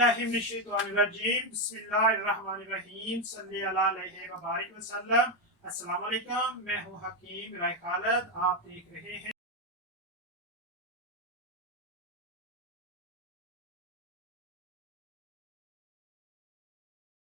बिल्लाहि मिनश्शैतानिर्रजीम बिस्मिल्लाहिर्रहमानिर्रहीम सल्लल्लाहु अलैहि व बारिक वसल्लम। अस्सलाम वालेकुम, मैं हूँ हकीम राय खालद। आप देख रहे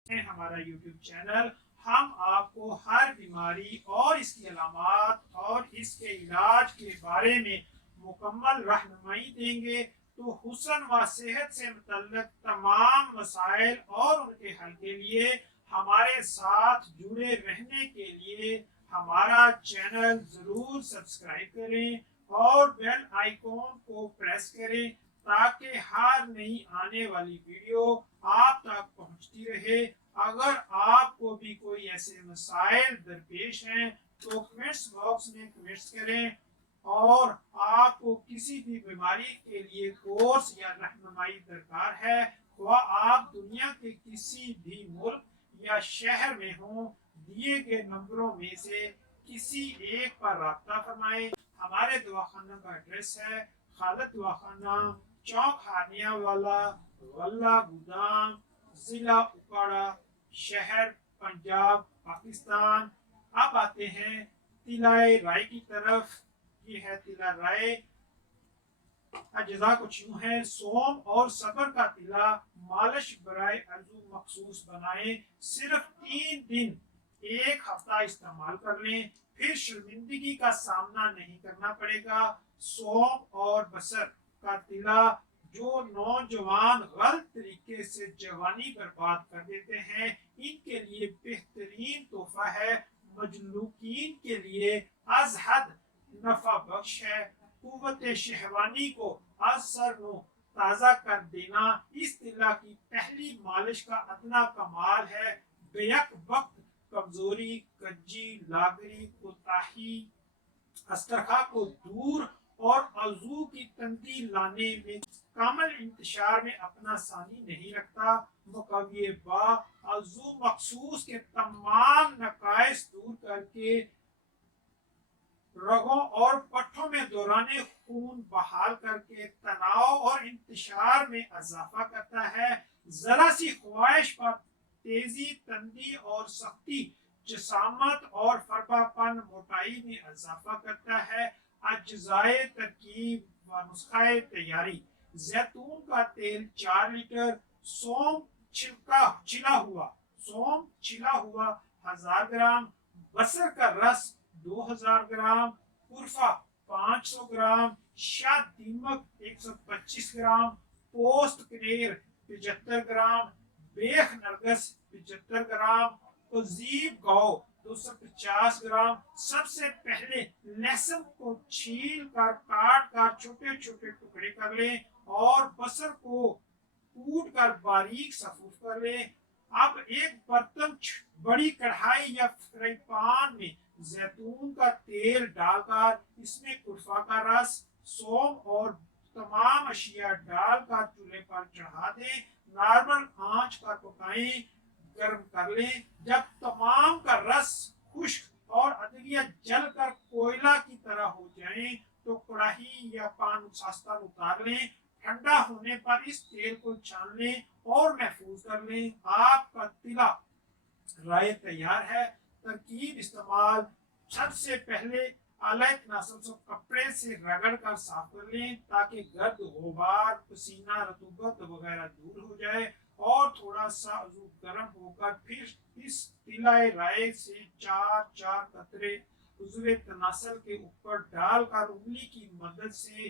हैं हमारा YouTube चैनल। हम आपको हर बीमारी और इसकी अलामात और इसके इलाज के बारे में मुकम्मल रहनुमाई देंगे। तो हुस्न व सेहत से मुतल्लिक तमाम मसाइल और उनके हल के लिए हमारे साथ जुड़े रहने के लिए हमारा चैनल ज़रूर सब्सक्राइब करें और बेल आइकॉन को प्रेस करें ताकि हर नई आने वाली वीडियो आप तक पहुंचती रहे। अगर आपको भी कोई ऐसे मसाइल दरपेश हैं तो कमेंट्स बॉक्स में कमेंट्स करें, और आपको किसी भी बीमारी के लिए कोर्स या रहनुमाई दरकार है, वह आप दुनिया के किसी भी मुल्क या शहर में हो, दिए गए नंबरों में से किसी एक पर राब्ता फरमाएं। हमारे दवाखाना का एड्रेस है खालद दवाखाना, चौक हानिया वाला, वल्ला गुदाम, जिला उकाड़ा, शहर पंजाब, पाकिस्तान। अब आते हैं तिलाए राय की तरफ। ये है तिला राय। अज्जा कुछ यूं है: सोम और सबर का तिला मालिश बराए अर्जू मखसूस बनाएं। सिर्फ 3 दिन 1 हफ्ता इस्तेमाल कर लें, फिर शर्मिंदगी का सामना नहीं करना पड़ेगा। सोम और बसर का तिला जो नौजवान गलत तरीके से जवानी बर्बाद कर देते हैं, इनके लिए बेहतरीन तोहफा है। मजलूकीन के लिए अजहद नफा बख्श है। कुव्वत शहवानी को असर ताज़ा कर देना इस तिला की पहली मालिश का अदना कमाल है। बेयक वक्त कमजोरी, कज्जी, लागरी, कोताही, अस्तरखा को दूर और अजू की तंगी लाने में कामल इंतशार में अपना सानी नहीं रखता। मुकव्वे बा अजू मखसूस के तमाम नकाइस दूर करके रगों और पट्टों में दौराने खून बहाल करके तनाव और इंतशार में इजाफा करता है। जरा सी ख्वाहिश पर तेजी, तंदी और सख्ती, जसामत और फरबापन, मोटाई में इजाफा करता है। अज्जाए तरकीब व नुस्खाए तैयारी: जैतून का तेल 4 लीटर, सोम छिला हुआ 1000 ग्राम, बसर का रस 2000 ग्राम, कुरफा 500 ग्राम, शाह दीमक 125 ग्राम, पोस्त कनेर 75 ग्राम, बेख नरगस 75 ग्राम, तजीब गौ 250 ग्राम। सबसे पहले लहसुन को छील कर काट कर छोटे छोटे टुकड़े कर लें और बसर को कूट कर बारीक सफूफ कर लें। अब एक बर्तन, बड़ी कढ़ाई या फ्राई पैन में जैतून का तेल डालकर इसमें कुरफा का रस, सोम और तमाम अशिया डालकर चूल्हे पर चढ़ा दें। नॉर्मल आंच पर पकाएं, गर्म कर लें। जब तमाम का रस खुश्क और अदविया जलकर कोयला की तरह हो जाए तो कढ़ाई या पान सास्ता उतार लें। ठंडा होने पर इस तेल को छान लें और महफूज कर लें। आपका तिला राय तैयार है। तरकीब इस्तेमाल: सबसे पहले आला तनासब को कपड़े से रगड़ कर साफ कर लें ताकि गर्द, गुबार, पसीना, रतूबत वगैरह दूर हो जाए, और थोड़ा सा अजू गर्म होकर फिर इस तिलाए राय से 4-4 कतरे उज़्वे तनासल के ऊपर डालकर उंगली की मदद से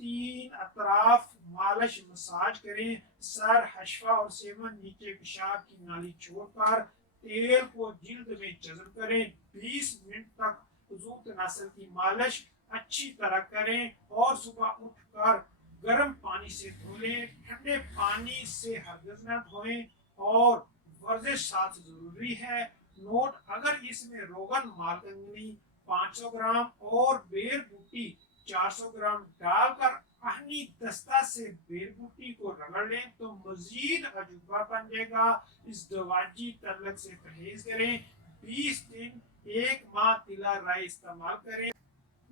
3 अतराफ मालिश मसाज करें। सर, हशफा और सेवन नीचे पेशाब की नाली छोड़कर तेल को जिल्द में जज़ब करें। 20 मिनट तक उज़ू तनासल की मालिश अच्छी तरह करें और सुबह उठकर गर्म पानी से धो लें। ठंडे पानी से हरगिज़ न धोएं और वर्जिश साथ जरूरी है। नोट: अगर इसमें रोगन मार्गंगनी 500 ग्राम और बेर बूटी 400 ग्राम डालकर आहनी दस्ता से बेर बूटी को रगड़ लें तो मजीद अजूबा बन जाएगा। इस दवाजी तलक से परहेज करें। 20 दिन 1 माह तिला राय इस्तेमाल करें।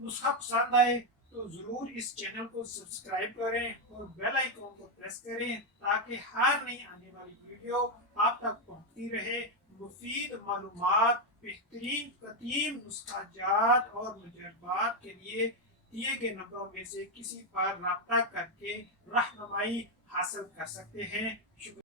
नुस्खा पसंद आए تو ضرور اس چینل کو سبسکرائب کریں اور بیل آئیکن کو پریس کریں تاکہ ہر نئی آنے والی ویڈیو آپ تک پہنچتی رہے۔ مفید معلومات، بہترین قدیم نسخہ جات اور تجربات کے لیے دیے گئے نمبروں میں سے کسی پر رابطہ کر کے رہنمائی حاصل کر سکتے ہیں۔ شکریہ۔